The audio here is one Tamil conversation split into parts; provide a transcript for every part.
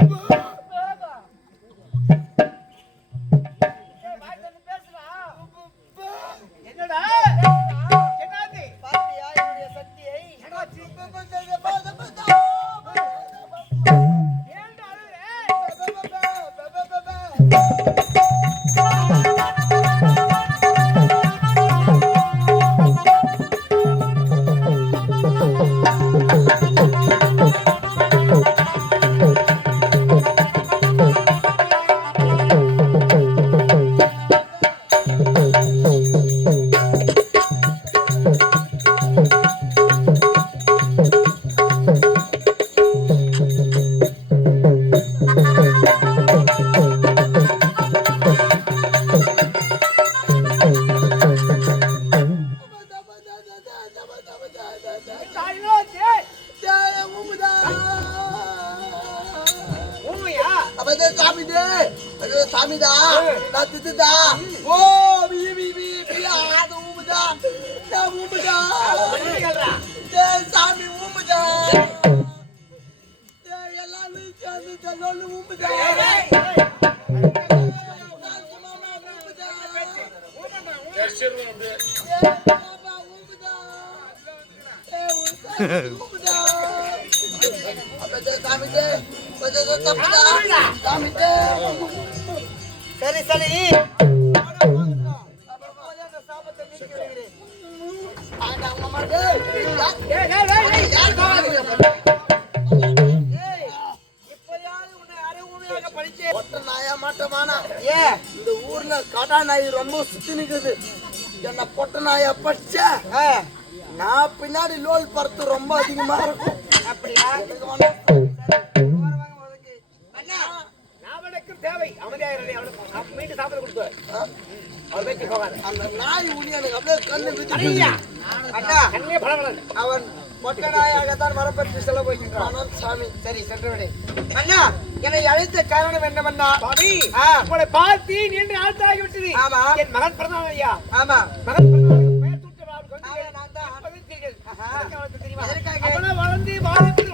ஏய், ஊமையா? சாமிடா நான் திட்டுதா? ஓ பி பி பி பி ஆது ஊமுதா நான் ஊமுதா. டேய் சாமி ஊமுதா டேய் எல்லாமே சேர்ந்து சொல்லு ஊமுதா ஊமுதா சரி சரி? இந்த ஊர்ல கடா நாய் ரொம்ப சுத்தி நிக்குது என்ன பொட்ட நாயா பச்ச ஆ, நான் பின்னாடி லோல் பறத்து ரொம்ப அதிகமா இருக்கும் அப்படியா? அந்த நாய் உனி எனக்கு அப்படியே கண்ணு விதி அண்ணா கண்ணே பலவலன் அவன் மொட்டை நாயாகத்தான் வரப்பற்றி செல்ல போகின்றான் சாமி சரி சென்று விடு அண்ணா என்னை அழைத்த காரணம் என்னவென்னா உங்களை பார்த்து நீண்ட நாட்களாகி விட்டது ஆமா. என் மகன் பிறந்தான் ஐயா ஆமா மகன் பிறந்தவனுக்கு பெயர் வந்து ஆமா, நான் தான். தெரியுமா? வளர்ந்து வாழ்ந்து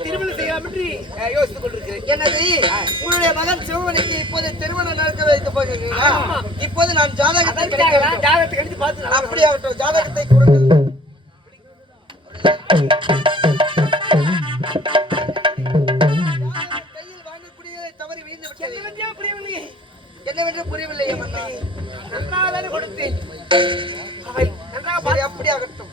திருமணம் செய்யலாம் என்று அஹ், யோசித்துக் கொண்டிருக்கிறேன் என்னது உங்களுடைய மகன் சிவமணிக்கு இப்போது திருமணம் நடக்க வைக்க போகிறீர்களா. இப்போது நான் ஜாதகத்தை. ஜாதகத்தை எடுத்து பார்த்து நல்லா அப்படியாகட்டும் ஜாதகத்தை கொடுங்கள் என்னவென்றே மன்னா நன்றாகத்தானே கொடுத்தேன் அவை நன்றாக சரி பார்த்து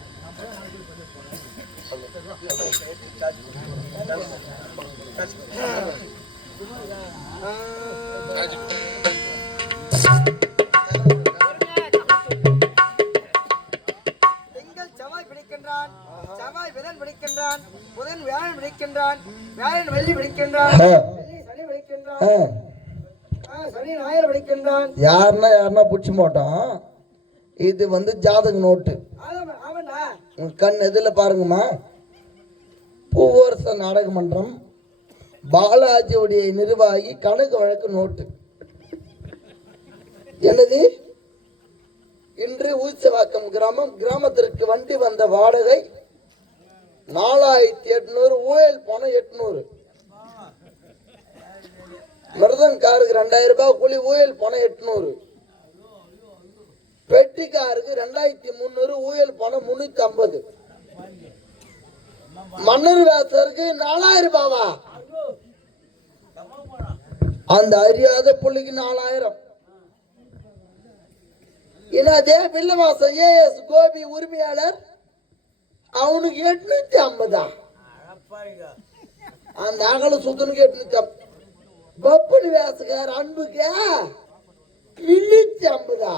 செவ்வாய் பிடிக்கின்றான் செவ்வாய் புதன் பிடிக்கின்றான் புதன் வியாழன் பிடிக்கின்றான் வியாழன் வெள்ளி பிடிக்கின்றான் சனி பிடிக்கின்றான் சனி ஞாயிறு பிடிக்கின்றான் யாருன்னா யாருன்னா பிடிச்சி மாட்டோம் இது வந்து ஜாதக நோட்டு. கண் எதில் பாருங்கம்மா. பூவரச நாடக மன்றம் பாலாஜியுடைய நிர்வாகி கணக்கு வழக்கு நோட்டு. எனது இன்று ஊச்சவாக்கம் கிராமம் கிராமத்திற்கு வண்டி வந்த வாடகை நாலாயிரத்தி எட்நூறு ஊழல் பணம் எட்நூறு. மிருதன் காருக்கு ரெண்டாயிரம் ரூபாய் கூலி ஊழல் பணம் எட்நூறு. பெட்டி காருக்கு ரெண்டாயிரத்தி முந்நூறு ஊழல் பணம் முன்னூத்தி ஐம்பது. மன்னர் வேசருக்கு நாலாயிரம் ரூபாவா? அந்த அறியாத புள்ளிக்கு நாலாயிரம். என்னதே வில்லவாசம் ஏஎஸ் கோபி உரிமையாளர் அவனுக்கு எட்நூத்தி ஐம்பதா? அந்த அகல சுத்தனுக்கு எட்நூத்தி ஐம்பது. பப்பனி வேசக்கார அன்புக்கு கிழிச்சு ஐம்பதா?